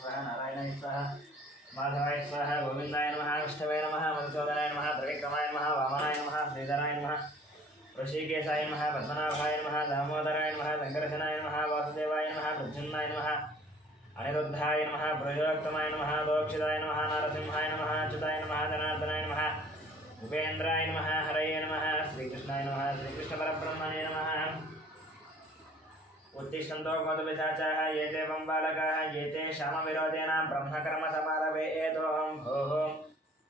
स्वाहा नारायणाय स्वाहा माधवाय स्वाहा गोविंदाय नमः विष्णवे नमः मधुसूदनाय नमः त्रिविक्रमाय नमः वामनाय नमः श्रीधराय नमः ऋषिकेशाय नमः पद्मनाभाय नमः दामोदराय नमः शङ्करशनाय नमः वासुदेवाय नमः प्रद्युम्नाय नमः अनिरुद्धाय नमः प्रयोक्तमाय नमः दोक्षिताय नमः नरसिंहाय नमः अच्युताय नमः जनार्दनाय नमः उपेन्द्राय नमः हरये नमः श्रीकृष्णाय नमः श्रीकृष्णपरब्रह्मणे नमः उत्तिष्ठन्तो गोतपिशाचाः ये ते वंबालकाः ये ते श्यामविरोधेन ब्रह्मकर्मसमारभे एतोऽहं भोः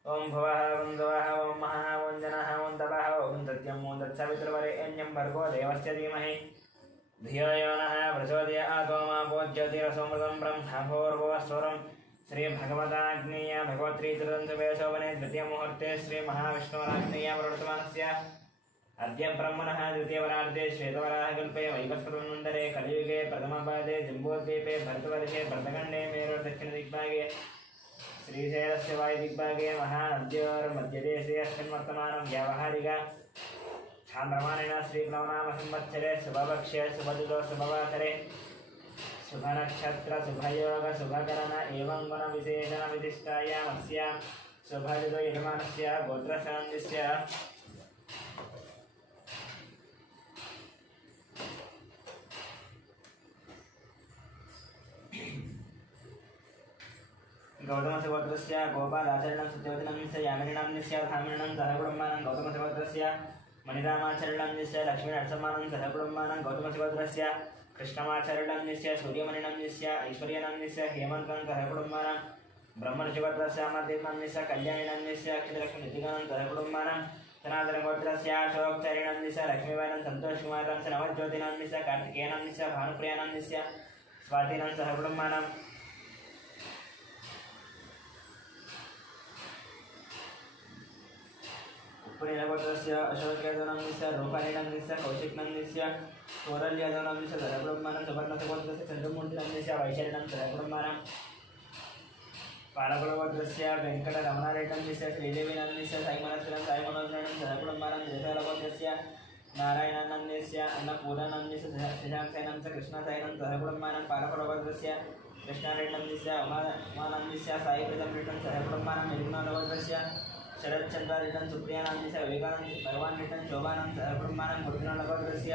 ॐ भुवः ॐ दुवः ॐ महः ॐ जनः ॐ तपः ॐ सत्यं ॐ तत्सवितुर्वरेण्यं भर्गो देवस्य धीमहि धियो यो नः प्रचोदयात् ओमापो ज्योतिरसोमृतं ब्रह्मभूर्भुवस्वरं श्रीभगवताग्नेय भगवत्री चतुर्दशवेशोपने द्वितीयमुहूर्ते श्रीमहाविष्णुराग्नेय प्रवर्तमानस्य अद्य ब्रह्मणः द्वितीयवरार्धे श्वेतवराहकल्पे वैवस्वतमन्वन्तरे कलियुगे प्रथमपादे जम्बूद्वीपे भरतवर्षे भरतखण्डे मेरुदक्षिणदिग्भागे श्रीशैलस्य वायुदिग्भागे महानद्योर्मध्यदेशे अस्मिन् वर्तमानं व्यावहारिक चान्द्रमानेन श्रीप्लवनाम संवत्सरे शुभपक्षे शुभदुतो शुभवासरे शुभनक्षत्र शुभयोग शुभकरण एवं गुणविशेषणविशिष्टायामस्यां शुभदुतो यजमानस्य गोत्रशान्तिस्य गौतमस्य गोत्रस्य गोपालाचरणं सत्यवतीनाम्नस्य यामिनीनाम्नस्य धामिनीनां सहकुटुम्बानां गौतमस्य गोत्रस्य मणिरामाचरणस्य लक्ष्मीनरसम्मानं सहकुटुम्बानां गौतमस्य गोत्रस्य कृष्णमाचरणस्य सूर्यमणिनाम्नस्य ऐश्वर्यनाम्नस्य हेमन्तं सहकुटुम्बानां ब्रह्मर्षिगोत्रस्य अमरदीपनाम्नस्य कल्याणीनाम्नस्य अक्षितलक्ष्मीनिधिकानां सहकुटुम्बानां सनातनगोत्रस्य अशोकचारिणाम्नस्य लक्ष्मीबाईनां सन्तोषकुमारां नवज्योतिनाम्नस्य कार्तिकेयनाम्नस्य भानुप्रियानाम्नस्य स्वातीनां सहकुटुम्बानां पुण्यनगोत्रस्य अशोकयादवनाम्नस्य रूपालीनाम्नस्य कौशिकनाम्नस्य सौरल्यादवनाम्नस्य धरकुटुम्बानां सुवर्णसगोत्रस्य चन्द्रमूर्तिनाम्नस्य वैशालीनां धरकुटुम्बानां पालकुलगोत्रस्य वेङ्कटरमणारेड्डनाम्नस्य श्रीदेवीनाम्नस्य साईमनस्विनां साईमनोहरनां धरकुटुम्बानां जयसालगोत्रस्य नारायणानाम्नस्य अन्नपूर्णानाम्नस्य शशाङ्कसाईनां च कृष्णसाईनां धरकुटुम्बानां पालकुलगोत्रस्य कृष्णारेड्डनाम्नस्य उमानाम्नस्य साईप्रजमरेड्डं धरकुटुम्बानां निर्गुणगोत्रस्य शरच्चंद्र रिटर्न सुप्रियानाम्नस्य विवेकानंद भगवान रिटर्न शोभानां सहकुटुम्बानां गुरुजनगोत्रस्य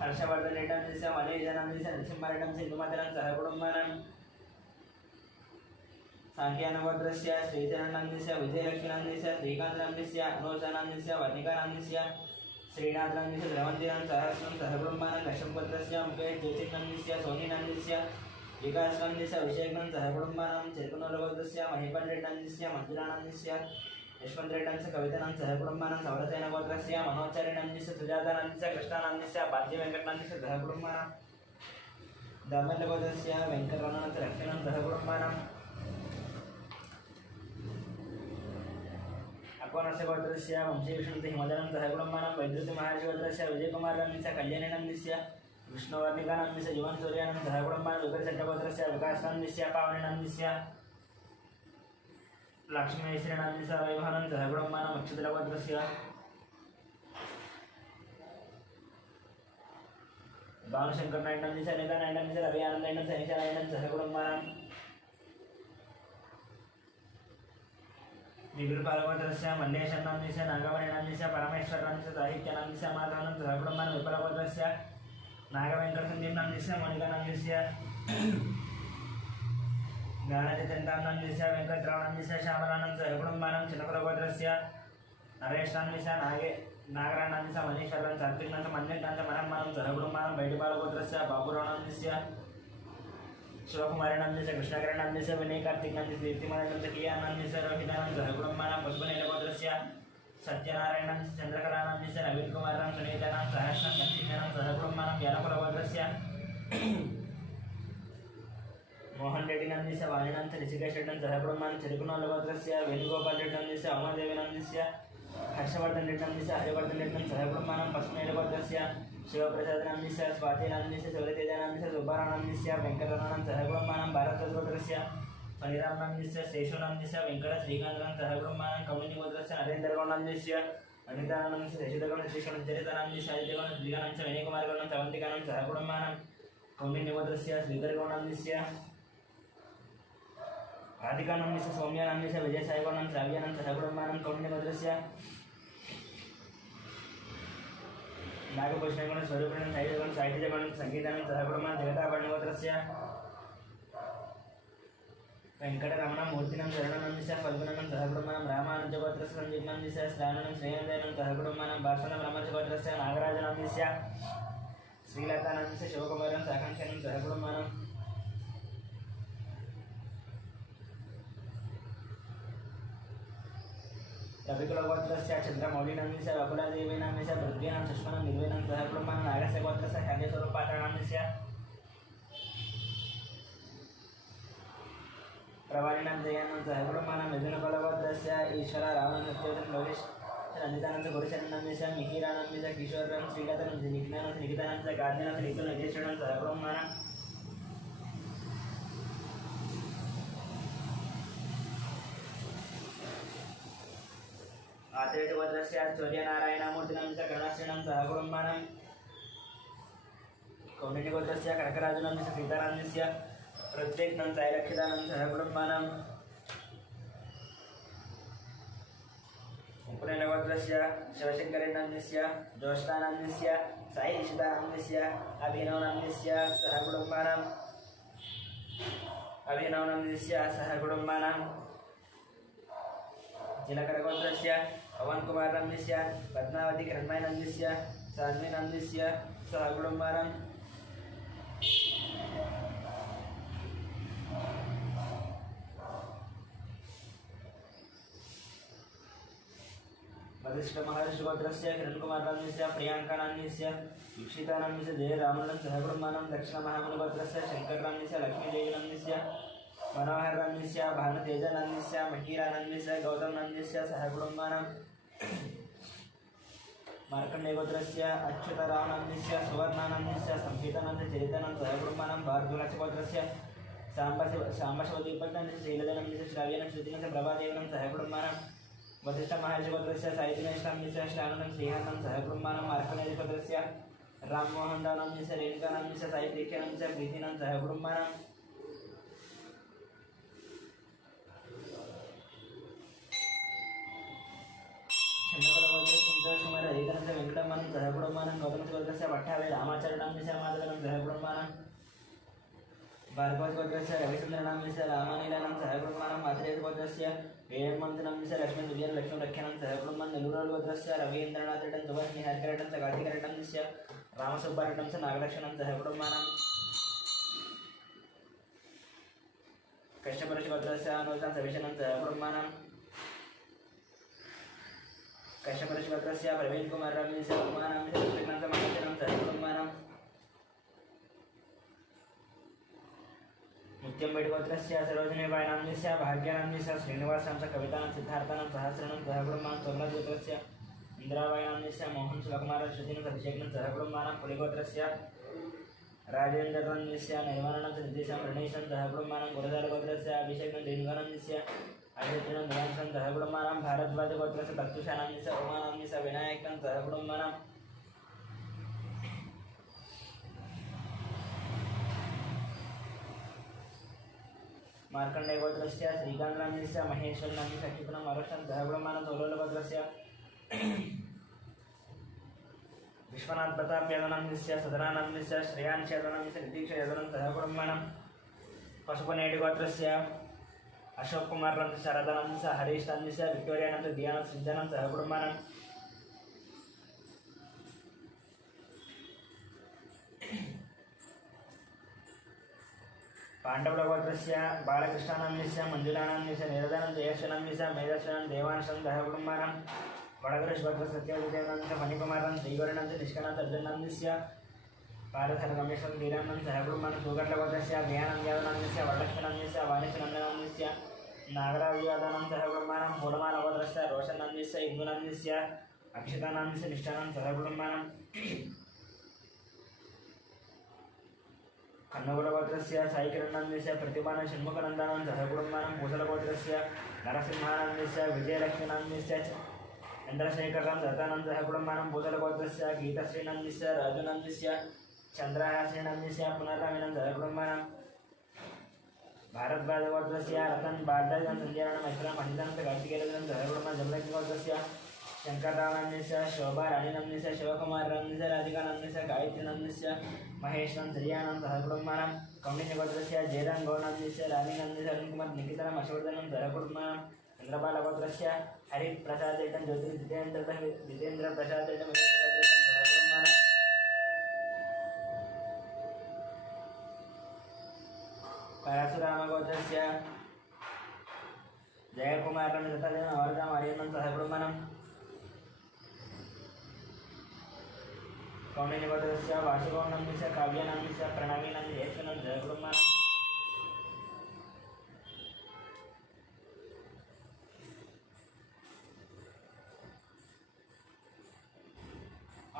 हर्षवर्धन रिटर्नस्य मलेजनाम्नस्य नरसिंह रिटर्न सिन्धुमातरं सहकुटुम्बानां सांख्यानगोत्रस्य श्रीचरणनाम्नस्य विजयलक्ष्मीनाम्नस्य श्रीकान्तनाम्नस्य अनुषानाम्नस्य वर्णिकानाम्नस्य श्रीनाथनाम्नस्य द्रवन्तीनां सहस्रं सहकुटुम्बानां कश्यपगोत्रस्य मुकेश ज्योतिनाम्नस्य सोनीनाम्नस्य विकासनाम्नस्य अभिषेकं सहकुटुम्बानां चेतनगोत्रस्य महेपल्रेड्डनाम्नस्य मंजुलानाम्नस्य यशवन्तरेड्डनस्य कवितानां सहकुटुम्बानां सौरसेनगोत्रस्य मनोचारिणाम्नस्य सुजातानाम्नस्य कृष्णानाम्नस्य पाद्यवेङ्कटनाम्नस्य सहकुटुम्बानां दामल्लगोत्रस्य वेङ्कटरमणस्य लक्ष्मीनां सहकुटुम्बानां अकोनस्य गोत्रस्य वंशीविष्णुमती हिमदनं सहकुटुम्बानां वैद्युतिमहर्षिगोत्रस्य विजयकुमारनाम्नस्य कल्याणीनाम्नस्य विष्णुवर्णिकानाम्नस्य जीवन सूर्यानां सहकुटुम्बानां विकलचट्टगोत्रस्य विकासनाम्नस्य पावनीनाम्नस्य लक्ष्मीश्रीनाम्नस्य वैभवानां सहकुटुम्बानां अक्षुतलगोत्रस्य भानुशङ्करनायकनाम्नस्य अनितानायकनाम्नस्य रवि आनन्दनायकनाम्नस्य अनिशानायकनां सहकुटुम्बानां विपुलपालगोत्रस्य मल्लेशनाम्नस्य नागमणिनाम्नस्य परमेश्वरनाम्नस्य साहित्यनाम्नस्य माधवानां सहकुटुम्बानां विपुलगोत्रस्य नागवेङ्कटसन्दीपनाम्नस्य मोनिकानाम्नस्य ज्ञानचैतन्यनाम्नस्य वेङ्कटरावनाम्नस्य श्यामलानां सहकुटुम्बानां चिन्नकुलगोत्रस्य नरेशनाम्नस्य नागरानाम्नस्य मनीश्वरनां सात्विकनां मन्यनां मनम्मानं सहकुटुम्बानां बैडिपालगोत्रस्य बाबुरावनाम्नस्य शिवकुमारनाम्नस्य कृष्णकरनाम्नस्य विनयकार्तिकनाम्नस्य दीप्तिमनाम्नस्य कियानाम्नस्य रोहितानां सहकुटुम्बानां पद्मनीलगोत्रस्य सत्यनारायणांस्य चन्द्रकलानाम्नस्य नवीनकुमारां सुनीतानां सहस्रं लक्ष्मीनां सहकुटुम्बानां व्यालकुलगोत्रस्य मोहन रेड्डिनाम्नस्य वाणिनां ऋषिकेशरेड्डं सहकुटुम्बानां चिरुकुनोलगोत्रस्य वेणुगोपालरेड्डनाम्नस्य उमादेवीनाम्नस्य हर्षवर्धनरेड्डनाम्नस्य हरिवर्धनरेड्डं सहकुटुम्बानां पश्चिमनेलगोत्रस्य शिवप्रसादनाम्नस्य स्वातीनाम्नस्य शिवतेजानाम्नस्य सुब्बारावनाम्नस्य वेङ्कटरमणां सहकुटुम्बानां भारतगोत्रस्य फणिरामनाम्नस्य शेषनाम्नस्य वेङ्कटश्रीकान्तानां सहकुटुम्बानां कौमुदीगोत्रस्य नरेन्द्रगौडनाम्नस्य अनितानाम्नस्य शशिधरगौडश्रीकरणचरितानाम्नस्य साहित्यगौडश्रीकानां च विनयकुमारगौडं चवन्तिकानां सहकुटुम्बानां कौंडिन्यगोत्रस्य श्रीधरगौणान्यस्य राधिकानाम्यस्य सौम्यानाम्यस्य विजयसायगौणं श्राव्यानं सहकुटुम्बानं कौंडिन्यगोत्रस्य नागभूषणगौणं स्वरूपिणं साहित्यगौणं साहित्यगौणं संगीतानं सहकुटुम्बानं देवतागौणगोत्रस्य वेंकटरमण मूर्तिनं शरणनंदिस्य फल्गुनं सहकुटुम्बानं रामानुजगोत्रस्य संजीवनंदिस्य श्रावणं श्रेयंदयनं सहकुटुम्बानं भाषणं ब्रह्मजगोत्रस्य नागराजनंदिस्य श्रीलतानंदिस्य शिवकुमारं साकांक्षनं सहकुटुम्बानं रविकुलगोत्रस्य चंद्रमौलिनंदिस्य वकुलादेवीनाम्यस्य पृथ्वीनां सुष्मनं निर्वेनं सहकुटुम्बानं नागस्य गोत्रस्य खाद्यस्वरूपाचारानंदिस्य प्रवाणिनां जयानं सहकुटुम्बानं मिथुनकुलगोत्रस्य ईश्वर रावणसत्यवतं लोकेश नंदितानंद गुरुचरणनंदिस्य मिहिरानंदिस्य किशोरं श्रीलतानं निघ्नानं निकितानंद गादिनां निखिल नजेश्वरं सहकुटुम्बानं आदित्यगोत्रस्य सूर्यनारायणमूर्तिनंदिस्य करुणाश्रीनं सहकुटुम्बानं कौंडिन्यगोत्रस्य कनकराजुनंदिस्य सीतानंदिस्य प्रत्येकनं सायलक्षितानं सहकुटुम्बानं उपनयनगोत्रस्य शिवशङ्करेणंदिस्य ज्योष्ठानंदिस्य साईशितानंदिस्य अभिनवनंदिस्य सहकुटुम्बानं जिलकरगोत्रस्य पवनकुमारनंदिस्य पद्मावती किरणमयनंदिस्य सान्वीनंदिस्य सहकुटुम्बानं वशिष्ठ महर्षिगोत्रस्य किरणकुमारनंदिस्य प्रियांकानंदिस्य दीक्षितानंदिस्य जयरामनं सहकुटुम्बानं दक्षिणमहामुनिगोत्रस्य शङ्करनंदिस्य लक्ष्मीदेवीनंदिस्य मनोहरनंदिस्य भानुतेजनंदिस्य महीरानंदिस्य गौतमनंदिस्य सहकुटुम्बानं मार्कण्डेयगोत्रस्य अच्युतरामनंदिस्य सुवर्णानंदिस्य संहितानंदिस्य चरितानं सहकुटुम्बानं भारद्वाजगोत्रस्य साम्बशिवदीपकनंदिस्य शैलजनंदिस्य श्राव्यानं श्रुतिनंदिस्य प्रभादेवनं सहकुटुम्बानं वशिष्ठ महर्षिगोत्रस्य साहित्यनिष्ठानंदिस्य श्रावणं श्रीहानं सहकुटुम्बानं मार्कण्डेयगोत्रस्य राममोहनदानंदिस्य रेणुकानंदिस्य साहित्यख्यानंदिस्य प्रीतिनं सहकुटुम्बानं वेंकटमनं सहकुटुम्बानं गौतमगोत्रस्य भट्टावे रामाचरणंदिस्य माधवनं सहकुटुम्बानं भार्गवगोत्रस्य रविचन्द्रनंदिस्य रामानीलनं सहकुटुम्बानं मात्रेयगोत्रस्य वेयमन्त्रनंदिस्य लक्ष्मीदुर्यन लक्ष्मीरक्षणं सहकुटुम्बानं नेलूरुगोत्रस्य रवीन्द्रनाथरेड्डं सुभाषिणी हरिकरेड्डं कार्तिकरेड्डंदिस्य रामसुब्बारेड्डं नागलक्षणं सहकुटुम्बानं कश्यपऋषिगोत्रस्य अनुजं सविशनं सहकुटुम्बानं कश्यपऋषिगोत्रस्य प्रवीणकुमारनंदिस्य कुमारनंदिस्य महाचरणं सहकुटुम्बानं मुत्यंबेडिगोत्रस्य सरोजिनीबाईनंदिस्य भाग्यानंदिस्य श्रीनिवासनं कवितानं सिद्धार्थनं सहस्रनं सहकुटुम्बानं सोमनाथगोत्रस्य इंद्राबाईनंदिस्य मोहन शिवकुमार श्रुतिनं अभिषेकनं सहकुटुम्बानं पुलिगोत्रस्य राजेन्द्रनंदिस्य निर्माणनं निर्देशं रणेशं सहकुटुम्बानं गुरुदारगोत्रस्य अभिषेकनं रेणुकानंदिस्य अभिषेकनं निवासं सहकुटुम्बानं भारद्वाजगोत्रस्य तत्तुषानंदिस्य उमानंदिस्य विनायकनं सहकुटुम्बानं मार्कण्डेयगोत्रस्य श्रीकान्तनंदिस्य महेश्वरनंदिस्य अच्युतनं महाराष्ट्रं सहकुटुम्बानं सौरलगोत्रस्य विश्वनाथ प्रताप यादवनंदिस्य सदनानंदिस्य श्रेयांश यादवनंदिस्य नितीक्ष यादवनं सहकुटुम्बानं पशुपनेडिगोत्रस्य अशोक कुमार नंदिस्य राधानंदिस्य हरीश नंदिस्य विक्टोरियानंदिस्य दियाना सिद्धनं सहकुटुम्बानं पांडवगोत्रस्य बालकृष्णानंदिस्य मंजुलानंदिस्य निरदानं जयश्वनंदिस्य मेधश्वनं देवांशं सहकुटुम्बानं वडगुरुश्वरस्य सत्यविजयनंदिस्य मणिकुमारं श्रीगौरनंदिस्य निष्कणाथ अर्जुननंदिस्य पारधरगमेश्वरं धीरानं सहकुटुम्बानं सुगर्लगोत्रस्य ज्ञानं यादवनंदिस्य वरलक्ष्मणनंदिस्य वाणिज्यनंदनंदिस्य नागराज यादवनं सहकुटुम्बानं मूलमालगोत्रस्य रोशनंदिस्य इंदुनंदिस्य अक्षितानंदिस्य निष्ठानं सहकुटुम्बानं कन्नगुलगोत्रस्य साईकिरणनंदिस्य प्रतिभानं षण्मुखनंदनं सहकुटुम्बानं पूसलगोत्रस्य नरसिंहानंदिस्य विजयलक्ष्मीनंदिस्य चन्द्रशेखरं दत्तानं सहकुटुम्बानं पूसलगोत्रस्य गीतश्रीनंदिस्य राजुनंदिस्य चंद्रहासेनस्य पुनर्रविनं सहकुटुम्बानां भारद्वाजगोत्रस्य रतन बालराजन संजयनं मैत्रं पंडितं कार्तिकेयनं सहकुटुम्बानां जमलक्ष्मीगोत्रस्य शंकररावनस्य शोभा राणीनस्य शिवकुमारनस्य राधिकानस्य गायत्रीनस्य महेशनं श्रियानं सहकुटुम्बानां कौंडिन्यगोत्रस्य जयरामगौडनस्य रानीनस्य अरुणकुमार निकितनं हर्षवर्धनं सहकुटुम्बानां चंद्रबालगोत्रस्य हरिप्रसादेटं ज्योतिर्जितेन्द्र प्रसादेटं सहकुटुम्बानां परशुरामगोत्रस्य जयकुमारं दत्तदेव वर्धम आर्यनं सहकुटुम्बानां कौंडिन्यगोत्रस्य वासुगौडनस्य काव्यानस्य प्रणवीनस्य यशवनं सहकुटुम्बानां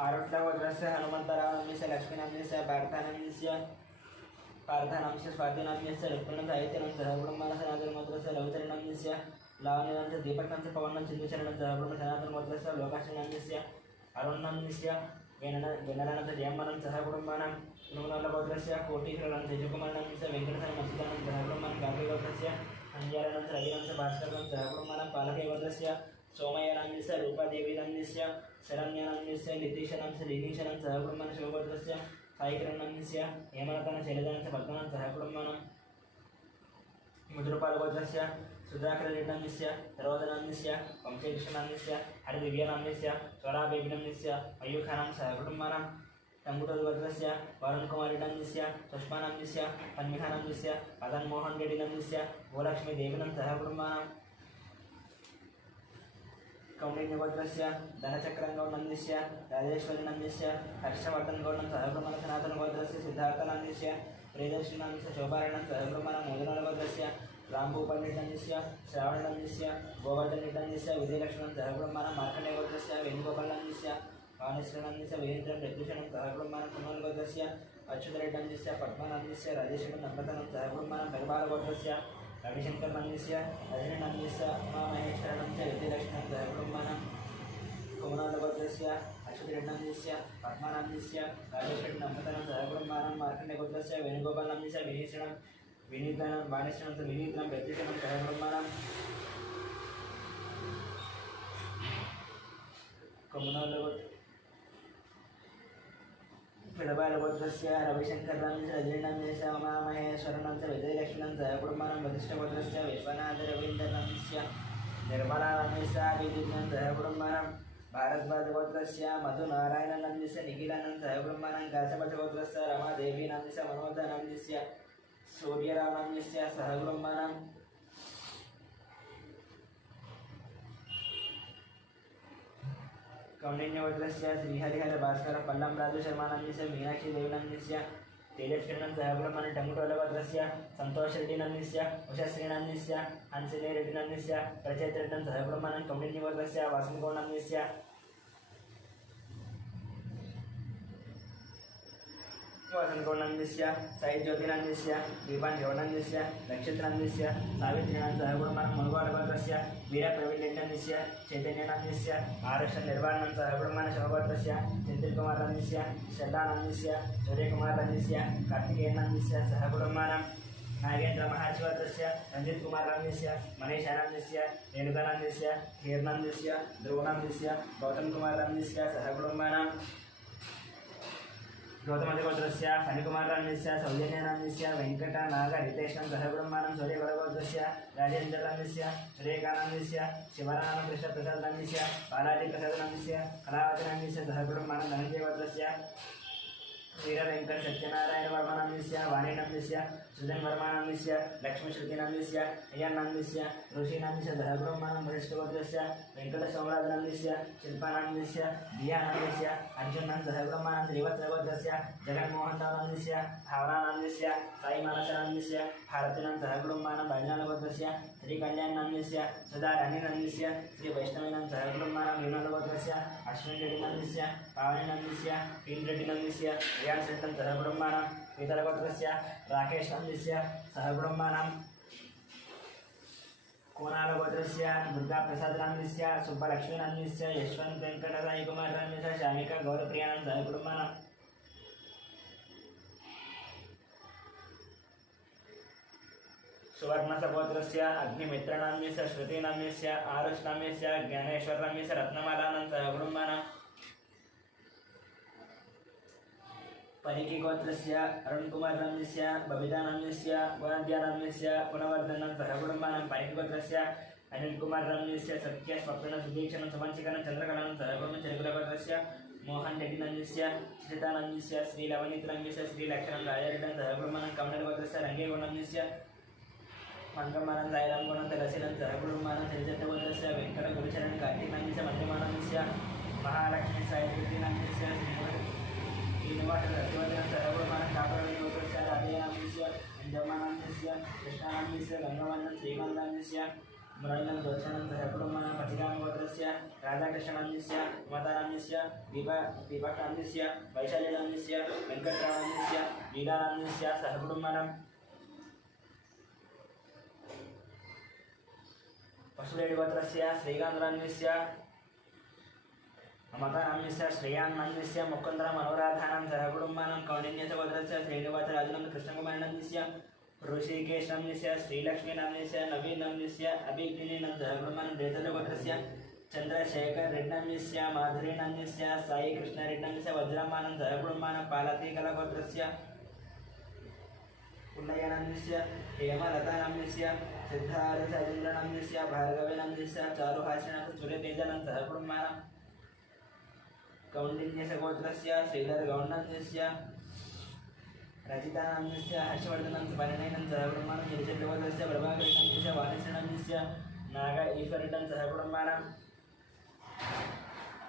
आरुद्रगोत्रस्य हनुमन्तरावनस्य लक्ष्मीनस्य पार्थानस्य स्वातिनस्य रुक्मिणसाहित्यनं सहकुटुम्बानां सनातनगोत्रस्य लघुचरणस्य लावण्यनस्य दीपकनस्य पवनं सिन्धुचरणं सहकुटुम्बानां सनातनगोत्रस्य लोकाश्रयनस्य अरुणनस्य वेनरानस्य जयम्मनं सहकुटुम्बानां नूनलगोत्रस्य कोटिश्वरनं तेजकुमारनस्य वेङ्कटस्य मत्स्यनं सहकुटुम्बानां गान्धीगोत्रस्य अंजारनस्य रविनस्य भास्करनं सहकुटुम्बानां पालकगोत्रस्य सोमयनस्य रूपादेवीनस्य शरण्यनस्य नितीशनस्य लीनीशनं सहकुटुम्बानां शिवगोत्रस्य साईकिरणस्य हेमलतन शैलजनस्य पद्मनं सहकुटुम्बानां मुद्रपालगोत्रस्य सुधाकररेड्डनस्य सरोदनस्य वंशकृष्णनस्य हरिदिव्यनस्य स्वराबेबिनस्य मयूखानं सहकुटुम्बानां टङ्गुटगोत्रस्य वरुणकुमारेड्डनस्य सुष्मानस्य तन्मिहानस्य मदनमोहनरेड्डिनस्य भूलक्ष्मीदेविनं सहकुटुम्बानां कौंडिन्यगोत्रस्य धनचक्रगौडनस्य राजेश्वरीनस्य हर्षवर्धनगौडनं सहकुटुम्बानां सनातनगोत्रस्य सिद्धार्थनस्य प्रियदर्शनस्य शोभारायणं सहकुटुम्बानां मोदनगोत्रस्य रामभूपण्डितनस्य श्रावणनस्य गोवर्धनरेड्डनस्य विजयलक्ष्मणं सहकुटुम्बानां मार्कण्डेयगोत्रस्य वेणुगोपालनस्य वाणेश्वरनस्य वीरेन्द्रं प्रत्युषणं सहकुटुम्बानां कुमारगोत्रस्य अच्युतरेड्डनस्य पद्मनन्दस्य राजेश्वरं नम्रतनं सहकुटुम्बानां भगवानगोत्रस्य रविशंकरनस्य रजनीनस्य उमामहेश्वरनस्य विजयलक्ष्मणं सहकुटुम्बानां कुमारगोत्रस्य अच्युतरेड्डनस्य पद्मनन्दस्य राजेश्वरं नम्रतनं सहकुटुम्बानां मार्कण्डेयगोत्रस्य वेणुगोपालनस्य विनीतनं वाणेश्वरं विनीतं प्रत्युषणं सहकुटुम्बानां पिडबालगोत्रस्य रविशंकरनस्य रजनीनस्य उमामहेश्वरनस्य विजयलक्ष्मणं सहकुटुम्बानां वसिष्ठगोत्रस्य विश्वनाथरवीन्द्रनस्य निर्मलानस्य अभिजितं सहकुटुम्बानां भारद्वाजगोत्रस्य मधुनारायणनस्य निखिलानं सहकुटुम्बानां काश्यपगोत्रस्य रमादेवीनस्य मनोधनस्य सूर्यरामनस्य सहकुटुम्बानां कौंडिन्यगोत्रस्य श्रीहरिहर भास्कर पल्लम राजू शर्मानस्य मीनाक्षी देवीनस्य तेजस्वीनं सहकुटुम्बानां टंगुटोलगोत्रस्य संतोषरेड्डिनस्य उषश्रीनस्य हंसिनीरेड्डिनस्य प्रचेतरेड्डं सहकुटुम्बानां कौंडिन्यगोत्रस्य वासुगौडनस्य वासनगौडनस्य साईज्योतिनस्य दीपांशगौडनस्य नक्षत्रनस्य सावित्रीनं सहकुटुम्बानां मुलुगोडगोत्रस्य वीरप्रवीणरेड्डनस्य चैतन्यनस्य महाराष्ट्रनिर्वाणं सहकुटुम्बानां शिवगोत्रस्य सेन्थिल्कुमारनस्य श्रद्धानन्दस्य सूर्यकुमारनस्य कार्तिकेयनस्य सहकुटुम्बानां नागेन्द्रमहाशिवगोत्रस्य रञ्जितकुमारनस्य मनीषानन्दस्य रेणुकानन्दस्य कीर्नन्दस्य ध्रुवनन्दस्य गौतमकुमारनस्य सहकुटुम्बानां गौतमगोत्रस्य फणिकुमारनस्य सौजन्यनस्य वेङ्कटनागरितेशं सहकुटुम्बानां सूर्यगोत्रस्य राजेन्द्रनस्य सुरेखानन्दस्य शिवरामकृष्णप्रसादनस्य बालाजीप्रसादनस्य कलावतीनस्य सहकुटुम्बानां धनञ्जयगोत्रस्य वीरवेङ्कटसत्यनारायणवर्मनस्य वाणीनन्दस्य सुजनवर्मनस्य लक्ष्मीश्रुतिनन्दस्य अय्यनन्दस्य ऋषिनन्दस्य सहकुटुम्बानां वसिष्ठगोत्रस्य वेङ्कटसौमराजनन्दस्य शिल्पानन्दस्य दियानन्दस्य अर्जुननं सहकुटुम्बानां श्रीवत्सगोत्रस्य जगन्मोहननन्दस्य भावनानन्दस्य साईमानसनन्दस्य भारतीनं सहकुटुम्बानां भजनालगोत्रस्य श्रीकल्याणनन्दस्य सुधाराणीनन्दस्य श्रीवैष्णवीनं सहकुटुम्बानां विनोदगोत्रस्य अश्विनरेड्डिनन्दस्य पावनीनन्दस्य पीनरेड्डिनन्दस्य रियासरेड्डं सहकुटुम्बानां पीतलगोत्रस्य राकेशनन्दस्य सहकुटुम्बानां कोनालगोत्रस्य दुर्गाप्रसादनन्दस्य सुब्बलक्ष्मीनन्दस्य यशवन्तवेङ्कटसाईकुमारनन्दस्य शामिका गौरप्रियानं सहकुटुम्बानां सुवर्णसगोत्रस्य अग्निमित्रनाम्यस्य श्रुतिनाम्यस्य आरुषनाम्यस्य ज्ञानेश्वरनाम्यस्य रत्नमालानन्तः कुटुम्बानां परिकिगोत्रस्य अरुणकुमारनाम्यस्य बबितानाम्यस्य गुणाद्यानाम्यस्य गुणवर्धनन्तः कुटुम्बानां परिकिगोत्रस्य अनिलकुमारनाम्यस्य सत्यस्वप्नसुदीक्षणं सुवंशिकनं चन्द्रकलानन्तः कुटुम्बचरिकुलगोत्रस्य मोहन रेड्डिनाम्यस्य श्रितानाम्यस्य श्रीलवनीतनाम्यस्य श्रीलक्षणं राजारेड्डन्तः कुटुम्बानां कमलगोत्रस्य रङ्गेगुणाम्यस्य मंगमानं साईराम गुणन्तरसिलन्तः कुटुम्बानां चरिचट्टगोत्रस्य वेङ्कटगुरुचरणं कार्तिकनाम्यस्य मध्यमानाम्यस्य महालक्ष्मी साईकृतिनाम्यस्य श्रीनिवासरतिवर्धनन्तः कुटुम्बानां कापरगोत्रस्य राधेनाम्यस्य अञ्जमानाम्यस्य कृष्णानाम्यस्य गङ्गवन्नं श्रीकान्ताम्यस्य मुरळीनं दोषानन्तः कुटुम्बानां पतिकामगोत्रस्य राधाकृष्णनाम्यस्य उमातानाम्यस्य दीपकान्यस्य वैशाल्यनाम्यस्य वेङ्कटरामान्यस्य लीलानाम्यस्य सहकुटुम्बानां पशुरेडिगोत्रस्य श्रीकान्तनाम्यस्य ममतानाम्यस्य श्रेयान्नाम्यस्य मुकुन्दरमनोराधानां सहकुटुम्बानां कौण्डिन्यसगोत्रस्य श्रीनिवासराजुनं कृष्णकुमारनाम्यस्य ऋषिकेशनाम्यस्य श्रीलक्ष्मीनाम्यस्य नवीनाम्यस्य अभिज्ञानीनं सहकुटुम्बानां देशलगोत्रस्य चन्द्रशेखररेड्डनाम्यस्य माधुरीनाम्यस्य साईकृष्णरेड्डनाम्यस्य वज्रमानं सहकुटुम्बानां पालतीकलगोत्रस्य उन्नयनाम्यस्य हेमलतानाम्यस्य सिद्धार्थराजेन्द्रनाम्यस्य भार्गवीनाम्यस्य चारुहासिनाथ सूर्यतेजानन्तः कुटुम्बानां कौण्डिन्यसगोत्रस्य श्रीधरगौण्डान्यस्य रचितानाम्यस्य हर्षवर्धनं परिणयनन्तः कुटुम्बानां गिरिचट्टगोत्रस्य प्रभाकरेड्डनाम्यस्य वाणिश्रीनाम्यस्य नाग ईश्वरेड्डन्तः कुटुम्बानां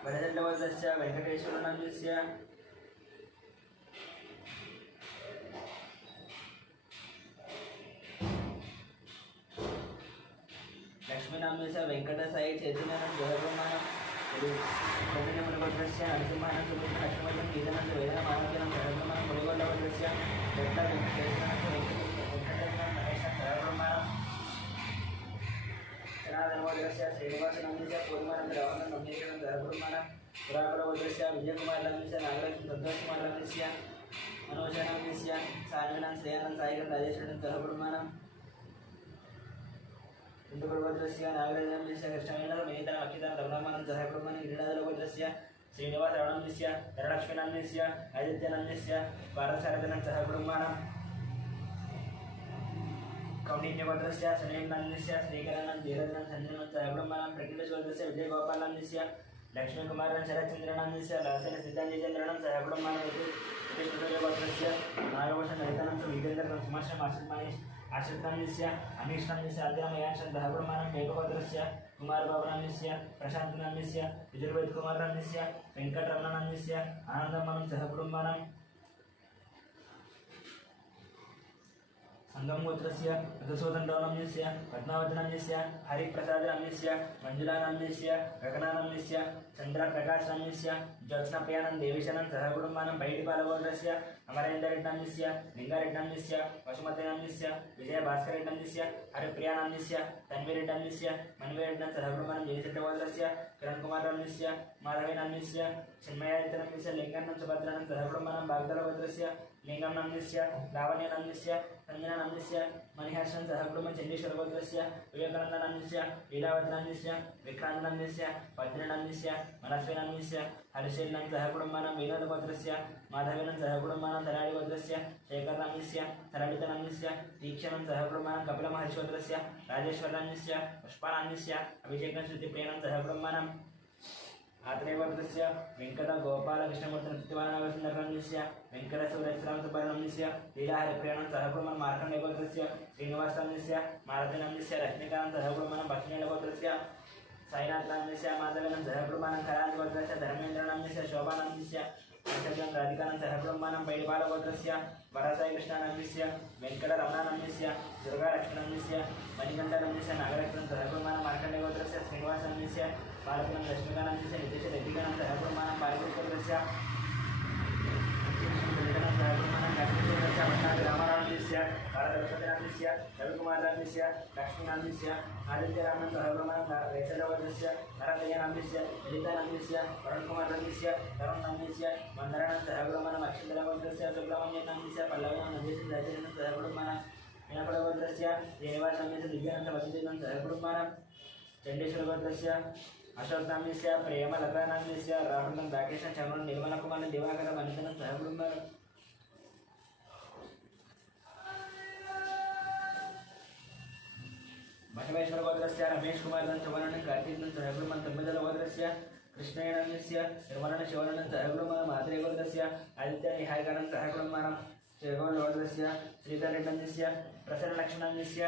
वरचट्टगोत्रस्य वेङ्कटेश्वरनाम्यस्य लक्ष्मीनाम्यस्य वेङ्कटसाई चैतन्यानं जयकुमारं मुनिगोत्रस्य नरसिंहानं सुब्रह्मण्यं गीतानं वेदनं आरोग्यनं जयकुमारं मुनिगोत्रस्य जनार्दनगोत्रस्य श्रीनिवासनाम्यस्य पूर्णमानं रावणं नम्येश्वरं जयकुमारं पुराकुलगोत्रस्य विजयकुमारनाम्यस्य नागलक्ष्मी सन्तोषकुमारनाम्यस्य मनोजनाम्यस्य सान्विनं श्रेयानं साईगं राजेश्वरं जयकुमारं हिंदुगोत्रस्य नागराजनाम्यस्य कृष्णवेणं मेनितानं अक्षितानं रमणामानं सहकुटुम्बानां गिरिराजगोत्रस्य श्रीनिवासरावणाम्यस्य धनलक्ष्मीनाम्यस्य आदित्यनाम्यस्य पारसारथनं सहकुटुम्बानां कौण्डिन्यगोत्रस्य सुनीलनाम्यस्य श्रीकरानं धीरजनं सञ्जनं सहकुटुम्बानां प्रकीर्तिगोत्रस्य विजयगोपालनाम्यस्य लक्ष्मीकुमारनं शरच्चन्द्रनाम्यस्य लासेन सिद्धाञ्जचन्द्रनं सहकुटुम्बानां गोत्रस्य नागभूषण ललितानं वीरेन्द्रनं सुमाश्रम आश्रितान्यस्य अनीशनाम्यस्य आद्यामयान्शन्तः कुटुम्बानां मेघगोत्रस्य कुमारबाबुनाम्यस्य प्रशान्तनाम्यस्य यजुर्वेदकुमारनाम्यस्य वेङ्कटरमणनाम्यस्य आनन्दमानं सहकुटुम्बानां संगमगोत्रस्य मधुसूदनरावनाम्यस्य पद्मावतनाम्यस्य हरिप्रसादनाम्यस्य मञ्जुलानाम्यस्य गगनानाम्यस्य चन्द्रप्रकाशनाम्यस्य ज्योत्स्नाप्रियानं देवीशनं सहकुटुम्बानां बैडिपालगोत्रस्य अमरेन्द्ररेड्डनाम्यस्य लिङ्गारेड्डनाम्यस्य वसुमतीनाम्यस्य विजयभास्कररेड्डनाम्यस्य हरिप्रियानाम्यस्य तन्वीरेड्डनाम्यस्य मन्वीरेड्डनं सहकुटुम्बानां जयचट्टगोत्रस्य किरणकुमारनाम्यस्य माधवीनाम्यस्य चिन्मयादित्यनाम्यस्य लिङ्गनं सुभद्रानं सहकुटुम्बानां बाग्दलगोत्रस्य लिङ्गनाम्यस्य लावण्यनाम्यस्य संजनानाम्यस्य मणिहर्षं सहकुटुम्बं चण्डीश्वरगोत्रस्य विवेकानन्दनाम्यस्य लीलावतीनाम्यस्य विक्रान्तनाम्यस्य पद्मनाम्यस्य मनस्वीनाम्यस्य हर्षेल्लं सहकुटुम्बानां विनोदगोत्रस्य माधवेनं सहकुटुम्बानां धनाडिगोत्रस्य शेखरनाम्यस्य सरलितनाम्यस्य तीक्षणं सहकुटुम्बानां कपिलमहर्षिगोत्रस्य राजेश्वरनाम्यस्य पुष्पानाम्यस्य अभिषेकं श्रुतिप्रियनं सहकुटुम्बानां आत्रेयगोत्रस्य वेङ्कटगोपालकृष्णमूर्तिनृत्यवानागसुन्दरनाम्यस्य वेङ्कटसूर्यश्रामसुब्रह्मण्यस्य लीलाहरिप्रियानं सहकुटुम्बं मार्कण्डेयगोत्रस्य श्रीनिवासनाम्यस्य मारुतिनाम्यस्य रश्मिकानं सहकुटुम्बानां पश्चिमेलगोत्रस्य साईनाथनाम्यस्य माधवेनं सहकुटुम्बानां करान्तगोत्रस्य धर्मेन्द्रनाम्यस्य शोभानाम्यस्य पंचजन राधिकानं सहकुटुम्बानां बैडिपालगोत्रस्य वरसाईकृष्णनाम्यस्य वेङ्कटरमणानाम्यस्य दुर्गालक्ष्मीनाम्यस्य मणिकण्ठनाम्यस्य नागलक्ष्मणं सहकुटुम्बानां मार्कण्डेयगोत्रस्य श्रीनिवासनाम्यस्य बालकुलं लक्ष्मीकानाम्यस्य नितेशरेड्डिकानं सहकुटुम्बानां पारिगोत्रस्य रामारामस्य भारतनाम्यस्य रविकुमारनाम्यस्य लक्ष्मीनाम्यस्य आदित्यरामनं सहकुटुम्बानां वैशलगोत्रस्य नरकयनाम्यस्य ललितानाम्यस्य वरुणकुमारनाम्यस्य तरुणनाम्यस्य मन्दरानं सहकुटुम्बानां अक्षितलगोत्रस्य सुब्रह्मण्यनाम्यस्य पल्लवीनां नदीशं सहकुटुम्बानां हेमफलगोत्रस्य श्रीनिवासनाम्यस्य दिव्यानन्दवसन्तिनं सहकुटुम्बानां चण्डेश्वरगोत्रस्य अशोकनाम्यस्य प्रेमलतानाम्यस्य राहुलं राकेशं चमनं निर्मलकुमारं दिवाकरं अनितनं सहकुटुम्बानां बसवेश्वरगोत्रस्य रमेशकुमारं चमनं कार्तिकं सहकुटुम्बानां तम्बजलगोत्रस्य कृष्णयनाम्यस्य निर्मलं शिवनं सहकुटुम्बानां मातृगोत्रस्य आदित्यनिहायकानं सहकुटुम्बानां श्रीगोत्रस्य श्रीधरनाम्यस्य प्रसन्नलक्ष्मणाम्यस्य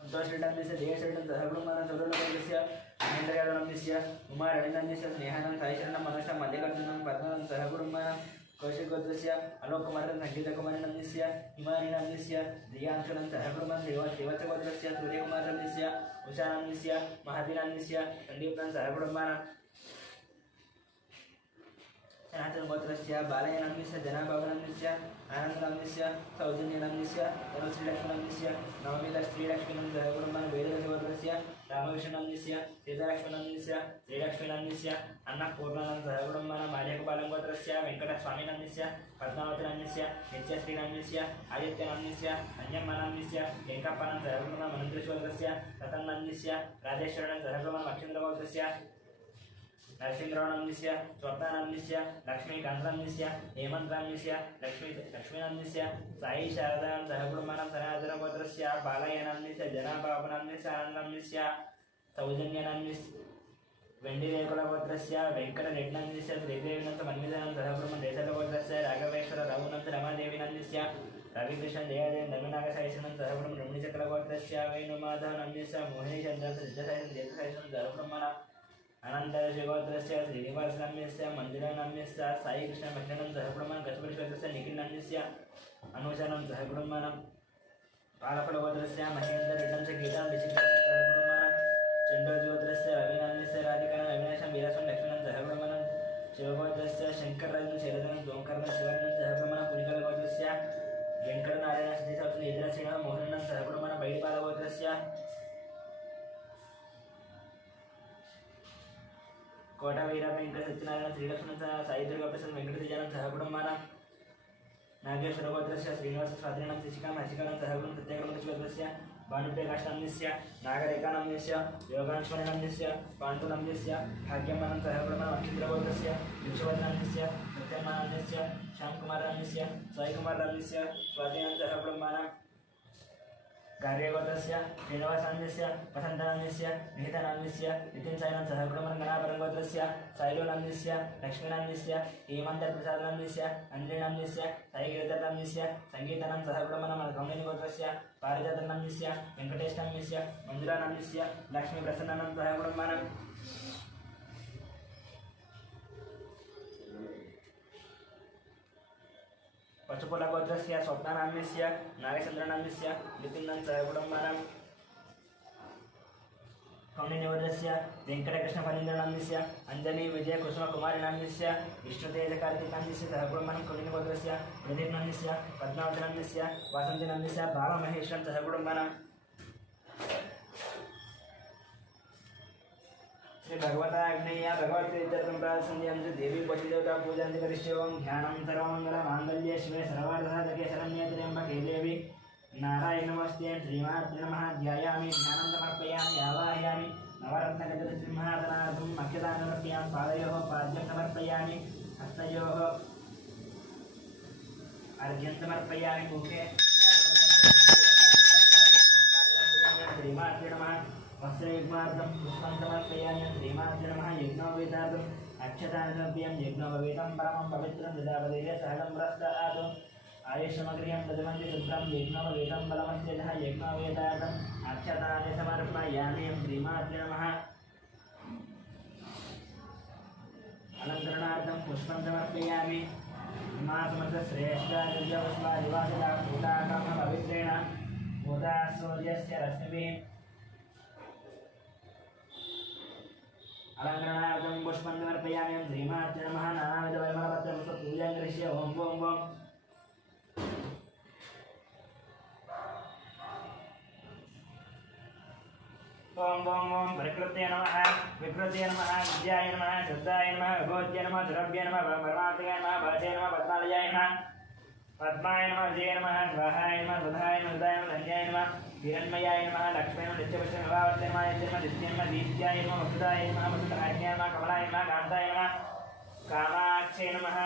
संतोषरेड्डाम्यस्य देवशरेड्डं सहकुटुम्बानां चौरलगोत्रस्य महेन्द्रयादवनाम्यस्य उमारेड्डाम्यस्य स्नेहानं साईशरणं मनोषं मल्लिकार्जुनं पद्मनं सहकुटुम्बानां कौशिकगोत्रस्य अलोककुमारं संगीतकुमारनाम्यस्य हिमानीनाम्यस्य दियांशुनं सहकुटुम्बानां देवचगोत्रस्य सूर्यकुमारनाम्यस्य उषानाम्यस्य महादीनाम्यस्य सन्दीपनं सहकुटुम्बानां सनातनगोत्रस्य बालयनाम्यस्य जनाबाबनाम्यस्य आनन्दनाम्यस्य सौजन्यनाम्यस्य तनुश्रीलक्ष्मणाम्यस्य नवमीलक्ष्मीलक्ष्मीनं सहकुटुम्बानां वेदरसगोत्रस्य रामकृष्णनाम्यस्य सीतालक्ष्मणाम्यस्य श्रीलक्ष्मीनाम्यस्य अन्नपूर्णानं सहकुटुम्बानां मार्यकपालगोत्रस्य वेङ्कटस्वामिनाम्यस्य पद्मावतीनाम्यस्य नित्यश्रीनाम्यस्य आदित्यनाम्यस्य अन्यम्मानाम्यस्य वेङ्कप्पानं सहकुटुम्बानां अनन्तरेश्वरस्य रतन्नाम्यस्य राजेश्वरनं सहकुटुम्बानां अक्षेन्द्रगोत्रस्य नरसिंहरावनाम्यस्य स्वप्नानाम्यस्य लक्ष्मीकान्तनाम्यस्य हेमन्तनाम्यस्य लक्ष्मीनाम्यस्य साई शारदां सहकुटुम्बानां सनातनगोत्रस्य बालयनाम्यस्य जनाबाबनाम्यस्य आनन्दनाम्यस्य सौजन्यनाम्यस्य वेण्डिरेकुलगोत्रस्य वेङ्कटरेड्डाम्यस्य श्रीदेवीनन्तमन्वितानं सहकुटुम्बानां देशलगोत्रस्य राघवेश्वर रघुनन्द रमादेवीनाम्यस्य रविकृष्ण जयादेव नवीनागसायिषनं सहकुटुम्बानां रमणीचक्रगोत्रस्य वेणुमाधवनाम्यस्य मोहिनीचन्द्रस्य सिद्धसायिषं देवसायिषं सहकुटुम्बानां अनन्तरशिवगोत्रस्य श्रीनिवासनाम्यस्य मञ्जुलानाम्यस्य साईकृष्णभट्टनं सहकुटुम्बानां कश्मीरक्षेत्रस्य निखिलनाम्यस्य अनुषानं सहकुटुम्बानां पालफलगोत्रस्य महेन्द्ररेड्डं गीतां विचित्रं सहकुटुम्बानां चण्डोजीगोत्रस्य रविनाम्यस्य राधिकानं अविनाशं वीरस्वं लक्ष्मणं सहकुटुम्बानां शिवगोत्रस्य शङ्करराजं शैलजनं ओंकारनं शिवाननं सहकुटुम्बानां पुनिकलगोत्रस्य वेङ्कटनारायण सतीशावतं इन्द्रश्रीणं मोहनं सहकुटुम्बानां बैडिपालगोत्रस्य कोटा वीरवेंकट सत्यनारायण श्रीलक्ष्मण साईदुर्गाप्रसन्न वेंकटतेजानं सहकुटुम्बानां नागेश्वरगोत्रस्य श्रीनिवास स्वाधीनं शिशिकां हर्षिकानं सहकुटुम्बं सत्याग्रमगोत्रस्य भानुप्रकाशनाम्यस्य नागरेखानाम्यस्य योगांशमनाम्यस्य पाण्डुनाम्यस्य भाग्यमानं सहकुटुम्बानां अक्षिन्द्रगोत्रस्य विक्षवनाम्यस्य सत्यमानाम्यस्य श्यामकुमारनाम्यस्य साईकुमारनाम्यस्य स्वाधीनं सहकुटुम्बानां कार्यगोत्रस्य श्रीनिवासनाम्यस्य वसन्तनाम्यस्य निहितनाम्यस्य नितिनसायनं सहकुटुम्बानां गणापरगोत्रस्य साईलोनाम्यस्य लक्ष्मीनाम्यस्य हेमन्तप्रसादनाम्यस्य अञ्जलिनाम्यस्य साईगिरिधरनाम्यस्य सङ्गीतानां सहकुटुम्बानां गौणिनिगोत्रस्य पारिजातनाम्यस्य वेङ्कटेशनाम्यस्य मञ्जुलानाम्यस्य लक्ष्मीप्रसन्नानां सहकुटुम्बानां पशुकुलगोत्रस्य स्वप्नानाम्यस्य नागचन्द्रनाम्यस्य नितिनं सहकुटुम्बानां कौण्डिन्यगोत्रस्य वेङ्कटकृष्णफणीन्द्रनाम्यस्य अञ्जलि विजयकुसुमकुमारीनाम्यस्य विष्णुतेजकार्तिकान्यस्य सहकुटुम्बानां कौण्डिन्यगोत्रस्य प्रदीपनाम्यस्य पद्मावतीनाम्यस्य वासन्तीनाम्यस्य बालमहेश्वरं सहकुटुम्बानां श्री भगवताग्नेया भगवतीत्यर्थं प्रार्थयन्ति देवी पतिदेवता पूजन्ति करिष्ये ओं ध्यानं सर्वमङ्गलमाङ्गल्ये शिवे सर्वार्थसाधके शरण्ये त्र्यम्बके देवी नारायण नमस्ते श्रीमात्रे नमः ध्यायामि ध्यानं समर्पयामि आवाहयामि नवरत्नगजसिंहासनार्थं अक्षतान् समर्पयामि पादयोः पाद्यं समर्पयामि हस्तयोः अर्घ्यं समर्पयामि मुखे श्रीमात्रे नमः वस्त्रयुग्मार्थं पुष्पं समर्पयामि श्रीमात्रे नमः यज्ञोपवीतार्थम् अक्षतानि समर्पयामि यज्ञोपवीतं परमं पवित्रं ददावदेव सहलं प्रस्तात् आयुष्मग्रियं ददमन्ति शुभ्रं यज्ञोपवीतं बलमस्त्यतः यज्ञोपवीतार्थम् अक्षतानि समर्पयामि श्रीमात्रे नमः अलङ्करणार्थं पुष्पं समर्पयामि हिमासमस्तश्रेष्ठदिव्यपुष्पादिवासिता भूताकर्म पवित्रेण भूतासूर्यस्य रश्मिभिः अलङ्करणार्थं पुष्पं समर्पयामि श्रीमात्रे नमः नानाविधपरिमलपत्रपुष्पपूजां करिष्ये ओं ओं ओं ओं ओं ओं प्रकृते नमः विकृते नमः विद्याय नमः श्रद्धाय नमः विभूत्यै नमः द्रव्ये नमः परमार्थाय नमः भरते नमः पद्मालयाय नमः पद्माय नमः विजय नमः स्वाहाय नमः सुधाय नमः सुधाय नमः धन्याय नमः हिरण्मयाय नमः लक्ष्मी नमः नित्यपुष्टं नवावर्ते नमः यज्ञ दित्य नमः दीत्याय नमः वसुदाय नमः वसुधाज्ञाय नमः कमलाय नमः कान्ताय नमः कामाक्षे नमः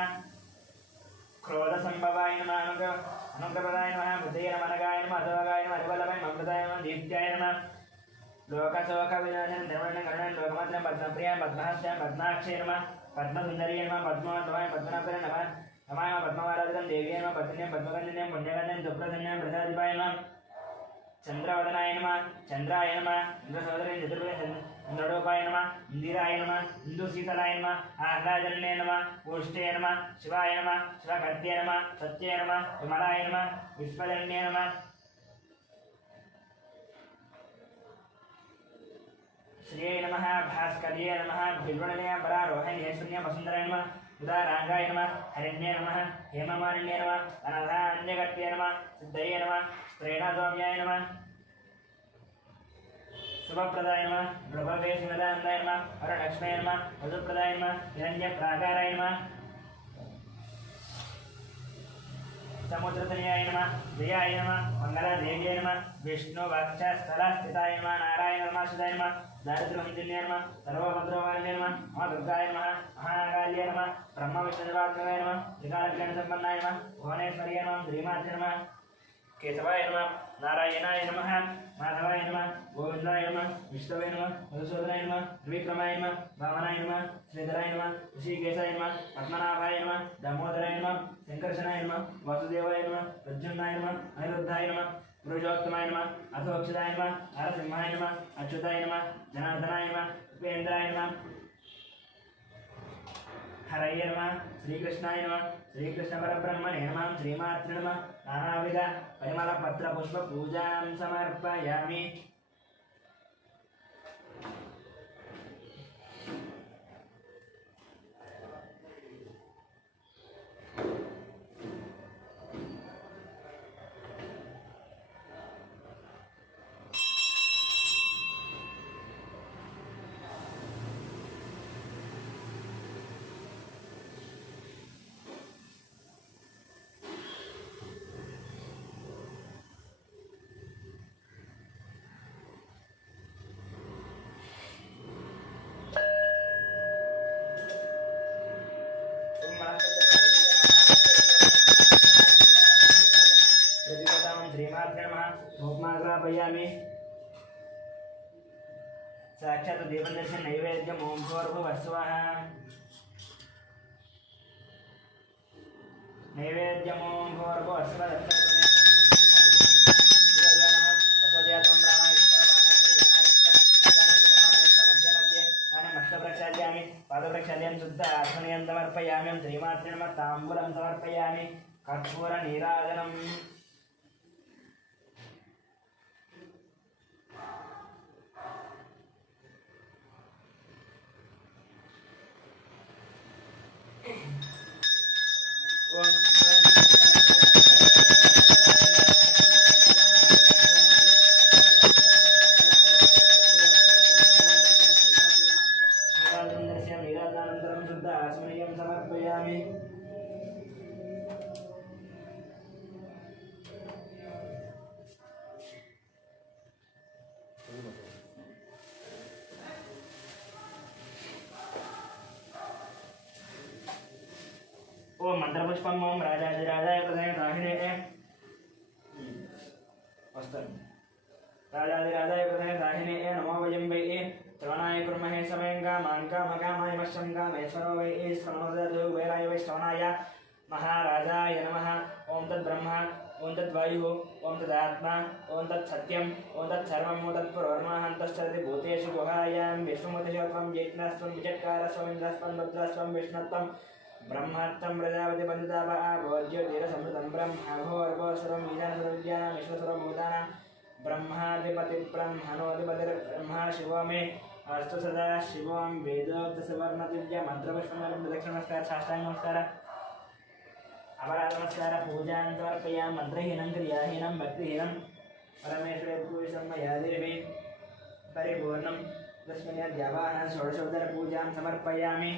क्रोधसंभवाय नमः अनुग्रहप्रदाय नमः बुद्धये नमः अनगाय नमः अथवगाय नमः अधिवल्लभाय ममृताय नमः दीप्त्याय नमः लोकशोकविनाशनं धर्मणं करुणं लोकमात्रं पद्मप्रियां पद्महस्त्यां पद्माक्षे नमः पद्मसुन्दर्यै नमः पद्मवल्लभाय पद्मनाभरे नमः नमाय नमः पद्मवाराधितं देव्यै नमः पद्मन्यां पद्मकन्यन्यां पुण्यकन्यां दुःप्रसन्यां प्रसादिपाय नमः चंद्रवदनाय नमः चंद्राय नमः इंद्रसोदरे चतुर्भुजे चंद्ररूपाय नमः इंदिराय नमः इंदुशीतलाय नमः आह्लादन्ये नमः पुष्टे नमः शिवाय नमः शिवकर्त्ये नमः सत्ये नमः विमलाय नमः विश्वजन्ये नमः श्रिये नमः भास्कर्ये नमः बिल्वणने परारोहणे शून्य वसुन्धराय नमः उदारांगाय नमः हरिण्ये नमः हेममालिन्ये नमः अनाथान्यगत्ये नमः सिद्धये नमः प्रेणास्वाम्याय नमः शुभप्रदाय नमः प्रभवे शिवदानन्दाय नमः वरलक्ष्म्यै नमः वधुप्रदाय नमः हिरण्यप्राकाराय नमः समुद्रतनयाय नमः जयाय नमः मंगलादेव्यै नमः विष्णुवक्षस्थलस्थिताय नमः नारायण नमः सुधाय नमः दारिद्र्यहन्त्रिणे नमः सर्वभद्रवारिणे नमः महादुर्गाय नमः महाकाल्ये नमः ब्रह्मविष्णुदेवात्मकाय नमः त्रिकालज्ञानसम्पन्नाय नमः भुवनेश्वर्यै नमः श्रीमात्रे नमः केशवाय नमः नारायणाय नमः माधवाय नमः गोविंदाय नमः विष्णवे नमः मधुसूदनाय नमः त्रिविक्रमाय नमः वामनाय नमः श्रीधराय नमः ऋषिकेशाय नमः पद्मनाभाय नमः दामोदराय नमः शंकर्षणाय नमः वासुदेवाय नमः प्रद्युम्नाय नमः अनिरुद्धाय नमः पुरुषोत्तमाय नमः अथोक्षिताय नमः नरसिंहाय नमः अच्युताय नमः जनार्दनाय नमः उपेन्द्राय नमः हरये नमः श्रीकृष्णाय नमः श्रीकृष्णपरब्रह्मणे नमः श्रीमात्रे नमः नानाविध परिमलपत्रपुष्पपूजां समर्पयामि साक्षात् देवदर्शन नैवेद्यम ओम भूर्भुवस्वः नैवेद्यम ओम भूर्भुवस्वः पादप्रक्षालयामि शुद्ध आत्मनियं समर्पयामि श्रीमात्रे नमः ताम्बूलं समर्पयामि कर्पूरनीराजनम् समर्पयामि ओम मंत्रपुष्पम ओम राजाधिराजाय प्रदाय दाहिने राजाधिराजाय प्रदाय दाहिने नमो वयं वै श्रवणाय कुर्महे समयंगा मांका मकामाय वशंगा महेश्वरो वै श्रवणोदयो वैराय वै श्रवणाय महाराजाय नमः ओम तद्ब्रह्मा ओम तद्वायुः ओम तदात्मा ओम तत्सत्यम ओम तत्सर्वं ओम तत्पुरोर्माहन्तश्चरति भूतेषु गुहायां विष्णुमतिशत्वं यज्ञस्त्वं विचत्कारस्त्वं इन्द्रस्त्वं रुद्रस्त्वं विष्णुत्वं ब्रह्मत्वं प्रजापति बन्धुतापः भोज्योतिरसमृतं ब्रह्मभोर्भो सर्वं ईशानसर्वविद्यानां विश्वसर्वभूतानां ब्रह्माधिपतिर्ब्रह्मणोऽधिपतिर्ब्रह्मा शिवो मे अस्तु सदा शिवों वेदोक्तसवर्णदिव्य मंत्रपुष्पं प्रदक्षिणमस्कार साष्टांग नमस्कार अपराध नमस्कार पूजां समर्पयामि मंत्रहीनं क्रियाहीनं भक्तिहीनं परमेश्वरे पूजितं मया देवी परिपूर्णं तस्मै द्यावाहनं षोडशोत्तरपूजां समर्पयामि